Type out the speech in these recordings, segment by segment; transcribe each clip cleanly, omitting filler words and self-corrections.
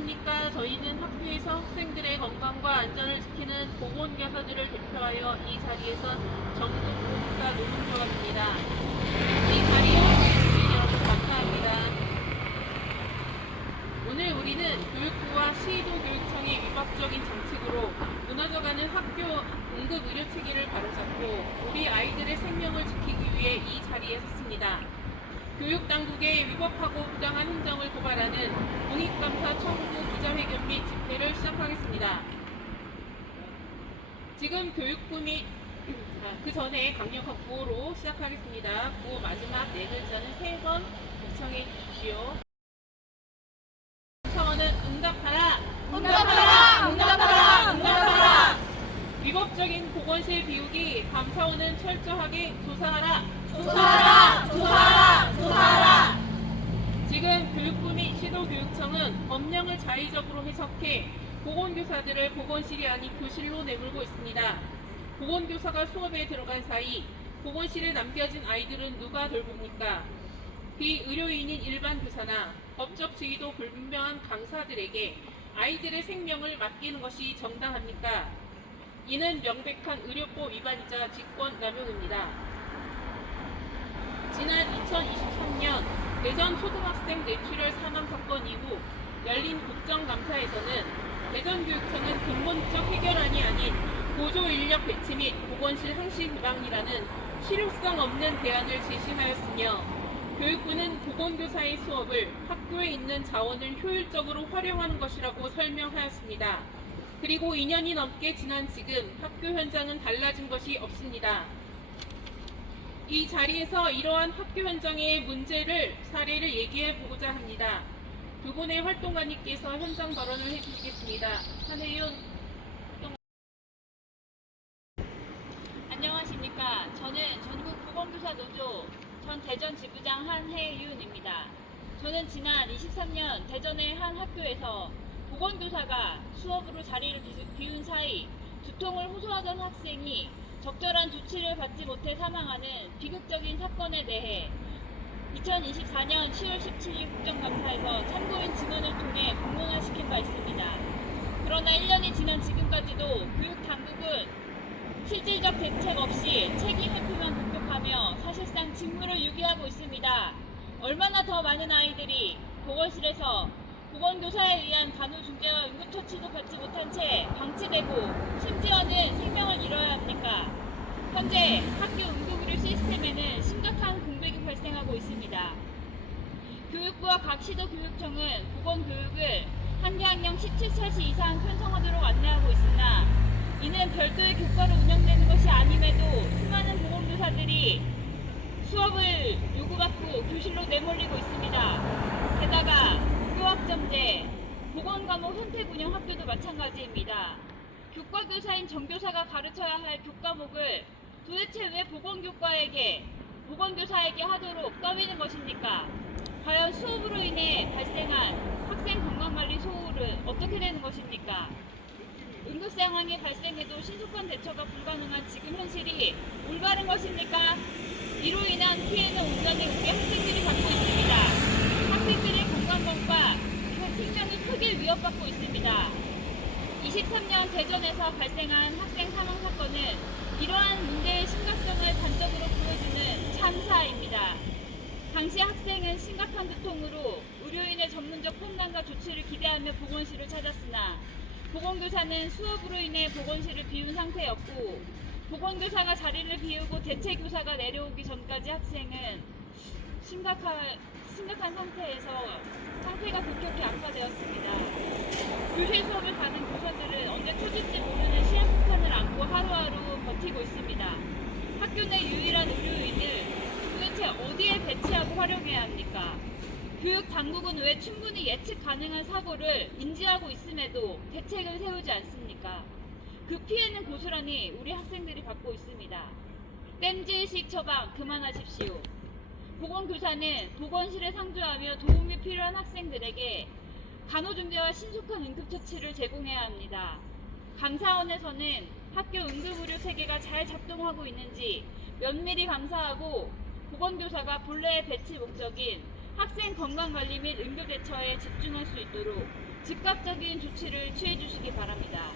안녕하십니까. 저희는 학교에서 학생들의 건강과 안전을 지키는 보건교사들을 대표하여 이 자리에서 전국보건교사 노동조합입니다. 이 자리에 함께해주신 여러분 감사합니다. 오늘 우리는 교육부와 시도교육청의 위법적인 정책으로 무너져가는 학교 응급의료체계를 바로잡고 우리 아이들의 생명을 지키기 위해 이 자리에 섰습니다. 교육당국의 위법하고 부당한 행정을 고발하는 공익감사 청구 기자회견 및 집회를 시작하겠습니다. 지금 교육부 및 그 전에 강력한 구호로 시작하겠습니다. 구호 마지막 네 글자는 3번 복창해 주십시오. 청원은 응답하라! 응답하라! 응답하라! 응답하라! 위법적인 보건실 비우기 감사원은 철저하게 조사하라! 조사하라! 조사하라! 조사하라! 지금 교육부 및 시도교육청은 법령을 자의적으로 해석해 보건교사들을 보건실이 아닌 교실로 내몰고 있습니다. 보건교사가 수업에 들어간 사이 보건실에 남겨진 아이들은 누가 돌봅니까? 비의료인인 일반 교사나 법적 지위도 불분명한 강사들에게 아이들의 생명을 맡기는 것이 정당합니까? 이는 명백한 의료법 위반이자 직권남용입니다. 지난 2023년 대전 초등학생 뇌출혈 사망 사건 이후 열린 국정감사에서는 대전교육청은 근본적 해결안이 아닌 보조인력 배치 및 보건실 상시 개방이라는 실효성 없는 대안을 제시하였으며 교육부는 보건교사의 수업을 학교에 있는 자원을 효율적으로 활용하는 것이라고 설명하였습니다. 그리고 2년이 넘게 지난 지금 학교 현장은 달라진 것이 없습니다. 이 자리에서 이러한 학교 현장의 문제를 사례를 얘기해 보고자 합니다. 두 분의 활동가님께서 현장 발언을 해주시겠습니다. 한혜윤 안녕하십니까. 저는 전국보건교사 노조 전 대전 지부장 한혜윤입니다. 저는 지난 23년 대전의 한 학교에서 보건교사가 수업으로 자리를 비운 사이 두통을 호소하던 학생이 적절한 조치를 받지 못해 사망하는 비극적인 사건에 대해 2024년 10월 17일 국정감사에서 참고인 증언을 통해 공론화시킨 바 있습니다. 그러나 1년이 지난 지금까지도 교육당국은 실질적 대책 없이 책임 회피만 공격하며 사실상 직무를 유기하고 있습니다. 얼마나 더 많은 아이들이 보건실에서 보건교사에 의한 간호중재와 응급처치도 받지 못한 채 방치되고 심지어는 생명을 잃어야 합니까? 현재 학교 응급의료 시스템에는 심각한 공백이 발생하고 있습니다. 교육부와 각 시도교육청은 보건교육을 한 학년 17차시 이상 편성하도록 안내하고 있으나 이는 별도의 교과로 운영되는 것이 아님에도 수많은 보건교사들이 수업을 요구받고 교실로 내몰리고 있습니다. 게다가 교학점제, 보건과목 선택 운영 학교도 마찬가지입니다. 교과교사인 정교사가 가르쳐야 할 교과목을 도대체 왜 보건교사에게 하도록 떠미는 것입니까? 과연 수업으로 인해 발생한 학생 건강관리 소홀은 어떻게 되는 것입니까? 응급상황이 발생해도 신속한 대처가 불가능한 지금 현실이 올바른 것입니까? 이로 인한 피해는 온전히 우리 학생들이 받고 있습니다. 학생들의 건강과 생명이 크게 위협받고 있습니다. 23년 대전에서 발생한 학생 사망 사건은 이러한 문제의 심각성을 단적으로 보여주는 참사입니다. 당시 학생은 심각한 두통으로 의료인의 전문적 판단과 조치를 기대하며 보건실을 찾았으나 보건교사는 수업으로 인해 보건실을 비운 상태였고 보건교사가 자리를 비우고 대체교사가 내려오기 전까지 학생은 심각한 상태가 급격히 악화되었습니다. 교실 수업을 가는 교사들은 언제 터질지 모르는 시한폭탄을 안고 하루하루 버티고 있습니다. 학교 내 유일한 의료인을 도대체 어디에 배치하고 활용해야 합니까? 교육 당국은 왜 충분히 예측 가능한 사고를 인지하고 있음에도 대책을 세우지 않습니까? 그 피해는 고스란히 우리 학생들이 받고 있습니다. 땜질식 처방 그만하십시오. 보건교사는 보건실에 상주하며 도움이 필요한 학생들에게 간호중재와 신속한 응급처치를 제공해야 합니다. 감사원에서는 학교 응급의료 체계가 잘 작동하고 있는지 면밀히 감사하고 보건교사가 본래의 배치 목적인 학생 건강관리 및 응급대처에 집중할 수 있도록 즉각적인 조치를 취해 주시기 바랍니다.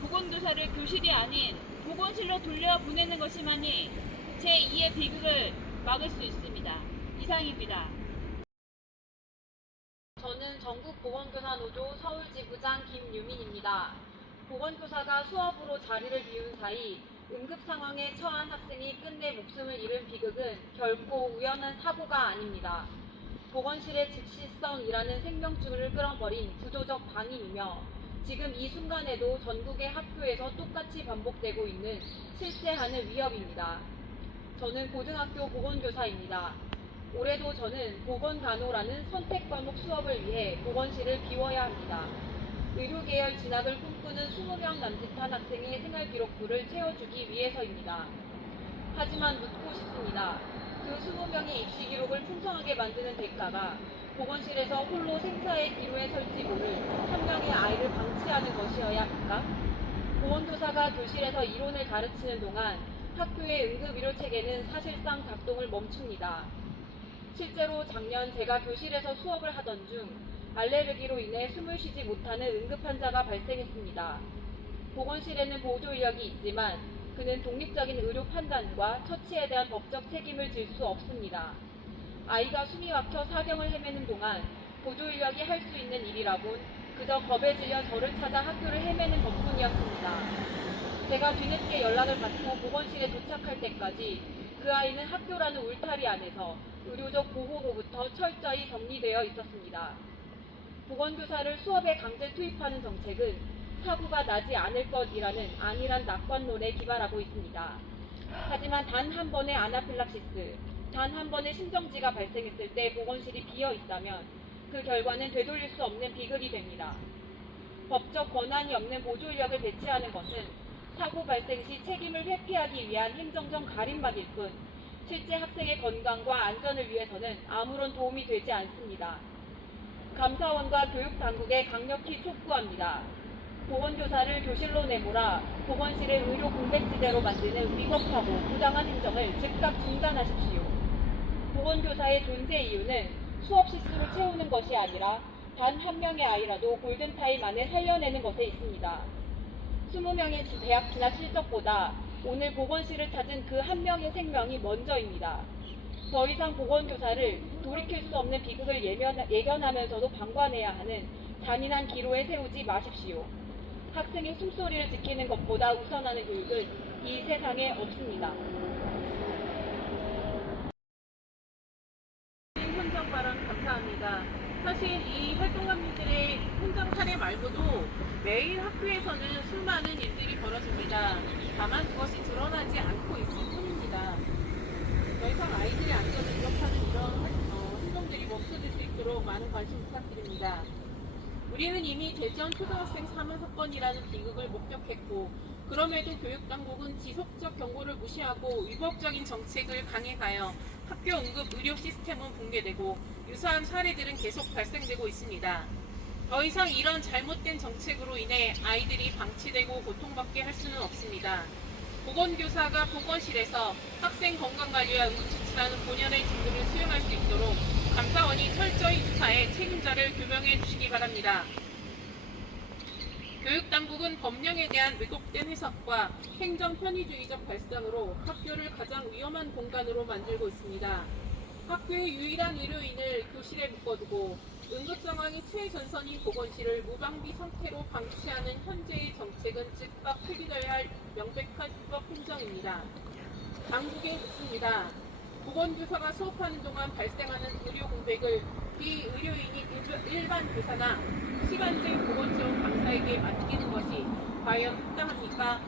보건교사를 교실이 아닌 보건실로 돌려보내는 것이만이 제2의 비극을 막을 수 있습니다. 이상입니다. 저는 전국보건교사노조 서울지부장 김유민입니다. 보건교사가 수업으로 자리를 비운 사이 응급 상황에 처한 학생이 끝내 목숨을 잃은 비극은 결코 우연한 사고가 아닙니다. 보건실의 즉시성이라는 생명줄을 끊어버린 구조적 방임이며 지금 이 순간에도 전국의 학교에서 똑같이 반복되고 있는 실제하는 위협입니다. 저는 고등학교 보건교사입니다. 올해도 저는 보건간호라는 선택과목 수업을 위해 보건실을 비워야 합니다. 의료계열 진학을 꿈꾸는 20명 남짓한 학생의 생활기록부를 채워주기 위해서입니다. 하지만 묻고 싶습니다. 그 20명의 입시 기록을 풍성하게 만드는 대가가 보건실에서 홀로 생사의 기로에 설지 모를 한 명의 아이를 방치하는 것이어야 합니까? 보건교사가 교실에서 이론을 가르치는 동안 학교의 응급의료 체계는 사실상 작동을 멈춥니다. 실제로 작년 제가 교실에서 수업을 하던 중 알레르기로 인해 숨을 쉬지 못하는 응급 환자가 발생했습니다. 보건실에는 보조 인력이 있지만 그는 독립적인 의료 판단과 처치에 대한 법적 책임을 질 수 없습니다. 아이가 숨이 막혀 사경을 헤매는 동안 보조 인력이 할 수 있는 일이라곤 그저 겁에 질려 저를 찾아 학교를 헤매는 것뿐이었습니다. 제가 뒤늦게 연락을 받고 보건실에 도착할 때까지 그 아이는 학교라는 울타리 안에서 의료적 보호로부터 철저히 격리되어 있었습니다. 보건교사를 수업에 강제 투입하는 정책은 사고가 나지 않을 것이라는 안일한 낙관론에 기반하고 있습니다. 하지만 단 한 번의 아나필락시스, 단 한 번의 심정지가 발생했을 때 보건실이 비어 있다면 그 결과는 되돌릴 수 없는 비극이 됩니다. 법적 권한이 없는 보조 인력을 배치하는 것은 사고 발생 시 책임을 회피하기 위한 행정적 가림막일 뿐 실제 학생의 건강과 안전을 위해서는 아무런 도움이 되지 않습니다. 감사원과 교육당국에 강력히 촉구합니다. 보건교사를 교실로 내몰아 보건실을 의료 공백지대로 만드는 위법하고 부당한 행정을 즉각 중단하십시오. 보건교사의 존재 이유는 수업 시수로 채우는 것이 아니라 단 한 명의 아이라도 골든타임 안에 살려내는 것에 있습니다. 20명의 대학 진학 실적보다 오늘 보건실을 찾은 그 한 명의 생명이 먼저입니다. 더 이상 보건교사를 돌이킬 수 없는 비극을 예견하면서도 방관해야 하는 잔인한 기로에 세우지 마십시오. 학생의 숨소리를 지키는 것보다 우선하는 교육은 이 세상에 없습니다. 현장 발언 감사합니다. 사실 이 활동가님들의 현장 사례 말고도 매일 학교에서는 수많은 일들이 벌어집니다. 다만 그것이 드러나지 않고 있을 뿐입니다. 더 이상 아이들의 안전을 위협하는 이런 행동들이 멈춰질 수 있도록 많은 관심 부탁드립니다. 우리는 이미 대전 초등학생 사망 사건이라는 비극을 목격했고 그럼에도 교육당국은 지속적 경고를 무시하고 위법적인 정책을 강행하여 학교 응급 의료 시스템은 붕괴되고 유사한 사례들은 계속 발생되고 있습니다. 더 이상 이런 잘못된 정책으로 인해 아이들이 방치되고 고통받게 할 수는 없습니다. 보건교사가 보건실에서 학생 건강관리와 응급처치라는 본연의 직무를 수행할 수 있도록 감사원이 철저히 조사해 책임자를 규명해 주시기 바랍니다. 교육당국은 법령에 대한 왜곡된 해석과 행정 편의주의적 발상으로 학교를 가장 위험한 공간으로 만들고 있습니다. 학교의 유일한 의료인을 교실에 묶어두고 응급상황이 최전선인 보건실을 무방비 상태로 방치하는 현재의 정책은 즉각 폐기되어야 할 명백한 불법 행정입니다. 당국에 묻습니다. 보건교사가 수업하는 동안 발생하는 의료 공백을 비의료인이 일반 교사나 시간제 보건지원 강사에게 맡기는 것이 과연 합당합니까?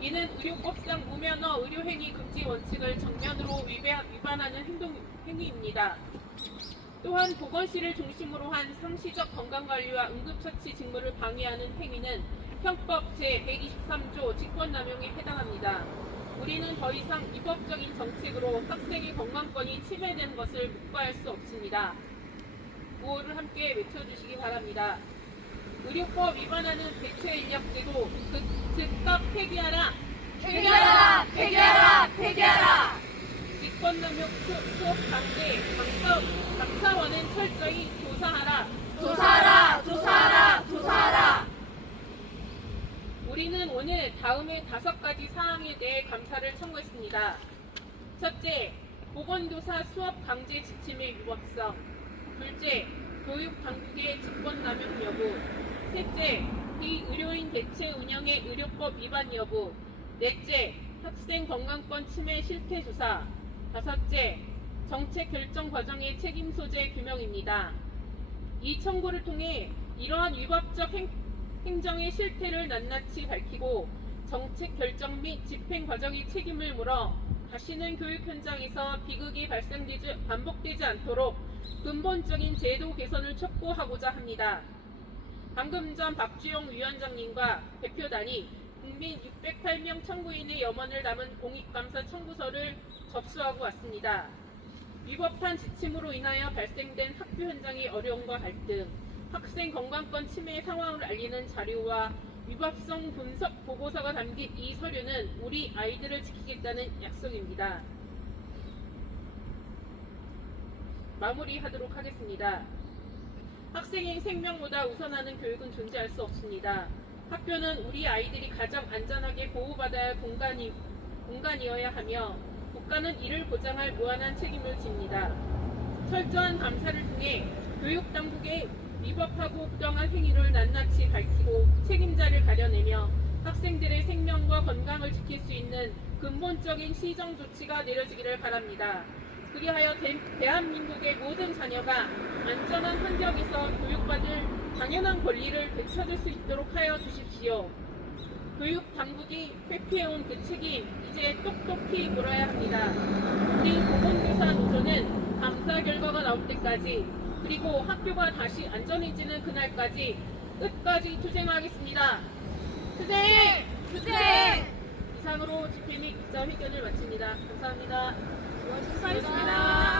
이는 의료법상 무면허 의료행위 금지 원칙을 정면으로 위반하는 행위입니다. 또한 보건실을 중심으로 한 상시적 건강관리와 응급처치 직무를 방해하는 행위는 형법 제123조 직권남용에 해당합니다. 우리는 더 이상 위법적인 정책으로 학생의 건강권이 침해되는 것을 묵과할 수 없습니다. 구호를 함께 외쳐주시기 바랍니다. 의료법 위반하는 대체인력제도 즉각 폐기하라! 폐기하라! 폐기하라! 폐기하라! 직권남용 수업 강제, 감사원은 철저히 조사하라! 조사하라! 오늘 다음의 5가지 사항에 대해 감사를 청구했습니다. 첫째, 보건교사 수업 강제 지침의 위법성. 둘째, 교육 당국의 직권 남용 여부. 셋째, 비의료인 대체 운영의 의료법 위반 여부. 넷째, 학생 건강권 침해 실태 조사. 다섯째, 정책 결정 과정의 책임 소재 규명입니다. 이 청구를 통해 이러한 위법적 행정의 실태를 낱낱이 밝히고 정책 결정 및 집행 과정의 책임을 물어 다시는 교육 현장에서 비극이 반복되지 않도록 근본적인 제도 개선을 촉구하고자 합니다. 방금 전 박주영 위원장님과 대표단이 국민 608명 청구인의 염원을 담은 공익감사 청구서를 접수하고 왔습니다. 위법한 지침으로 인하여 발생된 학교 현장의 어려움과 갈등, 학생 건강권 침해 상황을 알리는 자료와 위법성 분석 보고서가 담긴 이 서류는 우리 아이들을 지키겠다는 약속입니다. 마무리하도록 하겠습니다. 학생의 생명보다 우선하는 교육은 존재할 수 없습니다. 학교는 우리 아이들이 가장 안전하게 보호받아야 할 공간이어야 하며 국가는 이를 보장할 무한한 책임을 집니다. 철저한 감사를 통해 교육당국의 위법하고 부당한 행위를 낱낱이 밝히고 책임자를 가려내며 학생들의 생명과 건강을 지킬 수 있는 근본적인 시정 조치가 내려지기를 바랍니다. 그리하여 대한민국의 모든 자녀가 안전한 환경에서 교육받을 당연한 권리를 되찾을 수 있도록 하여 주십시오. 교육 당국이 회피해온 그 책임 이제 똑똑히 물어야 합니다. 우리 보건교사 노조는 감사 결과가 나올 때까지 그리고 학교가 다시 안전해지는 그날까지 끝까지 투쟁하겠습니다. 투쟁! 투쟁! 이상으로 집회 및 기자회견을 마칩니다. 감사합니다. 수고하셨습니다.